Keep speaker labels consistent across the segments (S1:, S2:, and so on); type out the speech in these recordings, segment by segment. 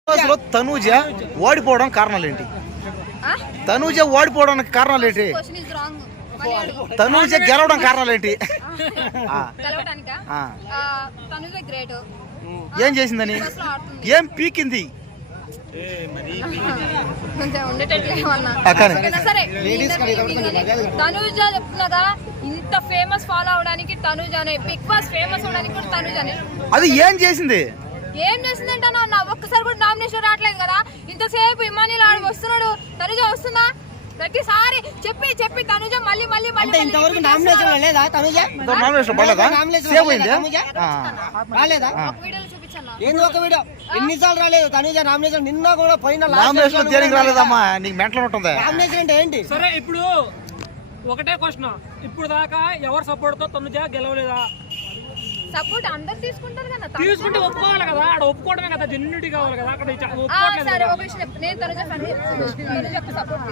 S1: అసలు తనూజ ఓడిపోవడం కారణాలు ఏంటి? తనూజ ఓడిపోవడానికి కారణాలు ఏంటి? తనూజ గెలవడం కారణాలు ఏంటి? ఏం చేసిందని? ఏం పీకింది?
S2: తనూజ చెప్తున్నదా ఇంత ఫేమస్ ఫాలో అవడానికి తనూజనే, బిగ్ బాస్ ఫేమస్ అవడానికి కూడా తనూజనే.
S1: అది ఏం చేసింది?
S2: ఏం చేసిందంటే నా ఒక్కసారి కూడా నామినేషన్ రావట్లేదు కదా. ఇంతసేపు ఇమానీలు ఆడి వస్తున్నాడు, తనుజ వస్తుందా? ప్రతిసారి చెప్పి చెప్పి తనుజ మళ్ళీ మళ్ళీ మళ్ళీ
S3: ఇంతవరకు నామినేషన్ లేదా? తనుజ
S1: నామినేషన్ పడలేదా? సేవ్ అయిందా?
S3: రాలేదా?
S2: వీడియోలు చూపించాను.
S3: ఏంది ఒక వీడియో? ఎన్నిసార్లు రాలేదు తనుజ నామినేషన్? నిన్న కూడా పోయిన
S1: నామినేషన్ దేనికి రాలేదమ్మా? నీకు మెంటల్ ఉంటుందా?
S3: నామినేషన్ అంటే ఏంటి?
S4: సరే, ఇప్పుడు ఒకటే క్వశ్చన్, ఇప్పుడు దాకా ఎవరు సపోర్ట్ తో తనుజ గెలవలేదా?
S2: సపోర్ట్ అందరు తీసుకుంటారు కదా,
S4: తీసుకుంటే ఒప్పుకోవాలి కదా. అక్కడ ఒప్పుకోవడమే కదా, జెన్యూనిటీ కావాలి కదా. అక్కడ
S2: సరే ఒక విషయం చెప్తాను, నేను తనుజ సపోర్ట్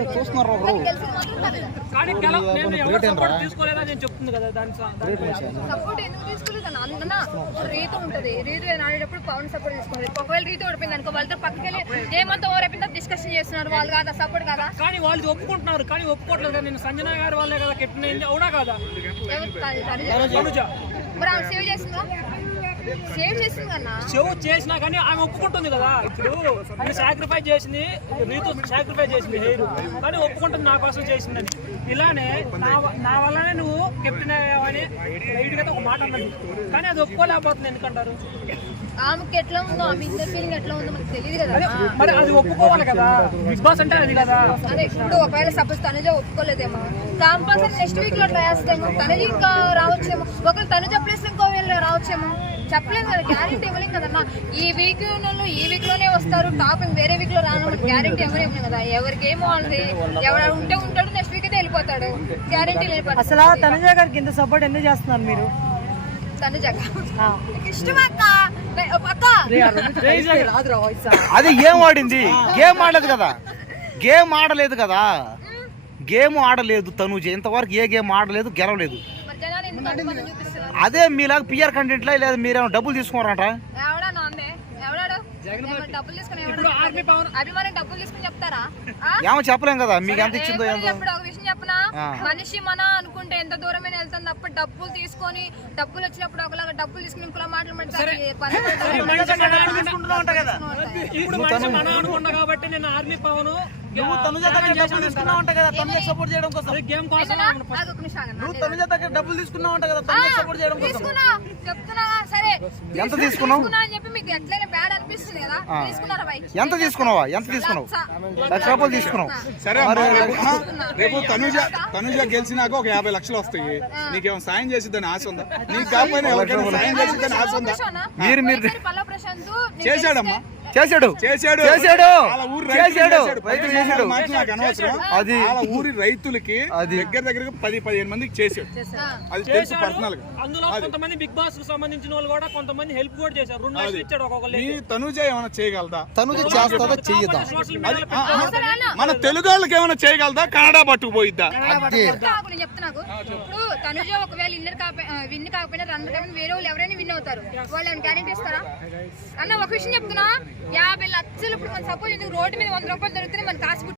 S4: కానీ నేను ఎవరు సపోర్ట్ తీసుకోలేదా నేను చెప్తుంది కదా. దాని
S2: సపోర్ట్ ఎందుకు తీసుకోలేదు అన్న? రీతు ఉంటది, రీతు ఆడేటప్పుడు పవన్ సపోర్ట్ తీసుకోవాలి. ఒకవేళ రీతు ఓడిపోయింది అనుకో, వాళ్ళతో పక్కకెళ్ళి ఏమంతా ఓరైపోయిందా డిస్కషన్ చేస్తున్నారు వాళ్ళు కాదా సపోర్ట్ కదా.
S4: కానీ వాళ్ళు ఒప్పుకుంటున్నారు, కానీ ఒప్పుకోవట్లేదు కదా. నేను సంజన గారి వాళ్ళే కదా కెప్టెన్ అయింది, అవునా కాదా? తనుజ
S2: మరి ఆమె సేవ్ చేసిందా? సేవ్ చేసింది కన్నా,
S4: సేవ్ చేసినా కానీ ఆమె ఒప్పుకుంటుంది కదా. ఇప్పుడు ఆమె సాక్రిఫైస్ చేసింది, రీతు సాక్రిఫైస్ చేసింది హెయిర్, కానీ ఒప్పుకుంటుంది నా కోసం చేసిందని. ఇలానే నా వల్లనే నువ్వు కెప్టెన్ అయ్యావని రైట్ గా ఒక మాట అన్నది, కానీ అది ఒప్పుకోలేకపోతుంది. ఎందుకంటారు?
S2: ఆమెకి ఎట్లా ఉందో, ఆమె ఇద్దరు ఫీలింగ్ ఎట్లా ఉందో మనకు తెలియదు కదా.
S4: మరి అది ఒప్పుకోవాలి కదా. బిగ్ బాస్ అంటే అది కదా.
S2: అదే ఇప్పుడు ఒకవేళ సపోజ్ తనుజ ఒప్పుకోలేదేమో, కంపల్సరీ నెక్స్ట్ వీక్ లో ట్రై చేస్తామో, తనుజ ఇంకా రావచ్చేమో. ఒకవేళ తనుజ ప్లేస్ ఇంకో వీళ్ళు రావచ్చేమో, చెప్పలేదు కదా. గ్యారెంటీ ఇవ్వలేం కదన్నా. ఈ వీక్ లోనే వస్తారు, టాప్ వేరే వీక్ లో రాను గ్యారెంటీ ఎవరేమో కదా. ఎవరికి ఏమో వాళ్ళది, ఎవరు ఉంటే ఉంటాడు, నెక్స్ట్ వీక్ అయితే వెళ్ళిపోతాడు. గ్యారెంటీ లేదు.
S5: అసలు తనుజ గారికి ఇంత సపోర్ట్ ఎందుకు చేస్తున్నారు మీరు?
S2: తనుజ ఇష్టం అక్క.
S1: అది ఏం ఆడింది? గేమ్ ఆడలేదు కదా. గేమ్ ఆడలేదు కదా. గేమ్ ఆడలేదు తనుజ ఇంతవరకు. ఏ గేమ్ ఆడలేదు, గెలవలేదు. అదే మీలాగా పిఆర్ కంటెంట్ లా, లేదా మీరేమో డబ్బులు తీసుకున్నారంట?
S2: అభిమానం డబ్బులు తీసుకుని చెప్తారా?
S1: ఏమో చెప్పలేం కదా మీకు ఎంత ఇచ్చిందో.
S2: ఒక విషయం చెప్పనా, మనిషి మన అనుకుంటే ఎంత దూరమైన వెళ్తుంది. అప్పుడు డబ్బులు తీసుకొని, డబ్బులు వచ్చినప్పుడు ఒకలాగా డబ్బులు తీసుకుని ఇంకోలా మాట్లాడమంటారు.
S4: ఇప్పుడు మనం అనుకున్నా కాబట్టి నేను ఆర్మీ పవన్
S1: ఎంత తీసుకున్నావు? ఎంత తీసుకున్నావా? ఎంత తీసుకున్నావు? ₹1,00,000 తీసుకున్నావు.
S6: సరే, రేపు తనుజ గెలిచినాక ఒక 50 లక్షలు వస్తాయి. నీకేమో సాయం చేసిద్దని ఆశ ఉందా? నీకు కాకపోయినా ఎవరికైనా సాయం చేసిద్దని ఆశ ఉందా?
S1: మీరు
S6: చేశాడమ్మా,
S1: చేశాడు
S6: చేశాడు
S1: చేశాడు
S6: చేశాడు.
S1: రైతు చేశాడు.
S6: నాకు అనవసరం. అది వాళ్ళ ఊరి రైతులకి దగ్గర 10-15 మందికి చేశాడు. అది తెలుసు పర్సనల్ గా.
S4: అందులో కొంతమంది బిగ్ బాస్ కు సంబంధించిన వాళ్ళు కూడా కొంతమంది హెల్ప్ కూడా చేశారు. 2 లక్షలు ఇచ్చాడు ఒక్కొక్కరు.
S6: నీ తనుజ ఏమైనా చేయగలదా?
S1: తనుజ చేస్తుందా చెయ్యదా?
S6: మన తెలుగు వాళ్ళకి ఏమైనా చేయగలదా? కన్నడ పట్టుకుపోయిద్దా?
S2: ఇప్పుడు తనుజ ఒకవేళ విన్ కాకపోయినా రన్ కాకపోయినా వేరే వాళ్ళు ఎవరైనా విన్ అవుతారు. వాళ్ళు గ్యారెంటీ ఇస్తారా అన్న? ఒక విషయం చెప్తున్నా, 50 లక్షలు ఇప్పుడు మన సపోజ్ రోడ్డు మీద ₹100 దొరికితే మన కాసు